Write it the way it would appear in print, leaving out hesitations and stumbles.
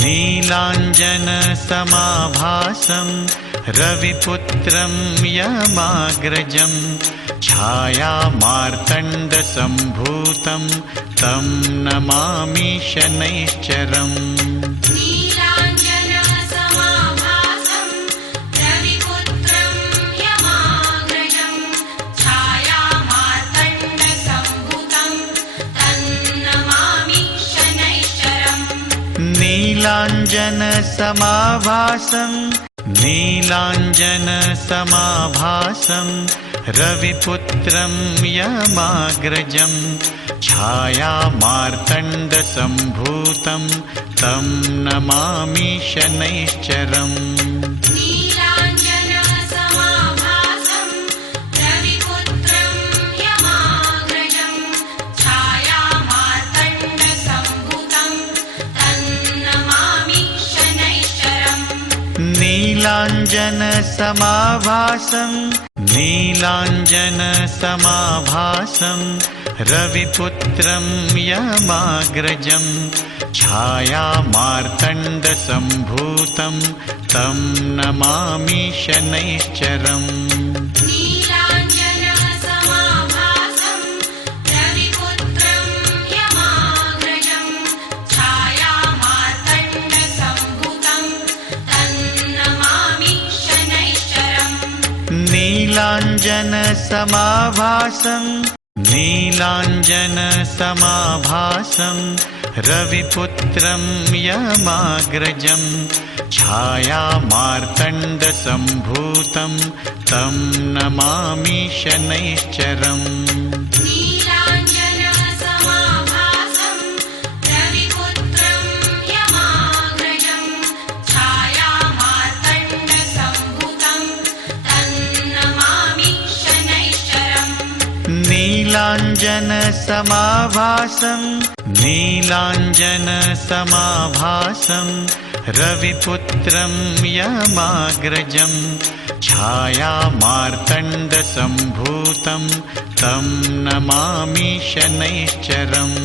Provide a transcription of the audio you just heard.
नीलाञ्जनसमाभासं रविपुत्रं यमाग्रजं छायामार्तण्डसम्भूतं तं नमामि शनैश्चरम्। नीलाञ्जनसमाभासं नीलाञ्जनसमाभासं रविपुत्रं यमाग्रजं छायामार्तण्डसम्भूतं तं नमामि शनैश्चरम्। नीलाञ्जनसमाभासं नीलाञ्जनसमाभासं रविपुत्रं यमाग्रजं छायामार्तण्डसम्भूतं तं नमामि शनैश्चरम्। नीलाञ्जनसमाभासं नीलाञ्जनसमाभासं रविपुत्रं यमाग्रजं छायामार्तण्डसम्भूतं तं नमामि शनैश्चरम्। नीलाञ्जनसमाभासं नीलाञ्जनसमाभासं रविपुत्रं यमाग्रजं छायामार्तण्डसम्भूतं तं नमामि शनैश्चरम्।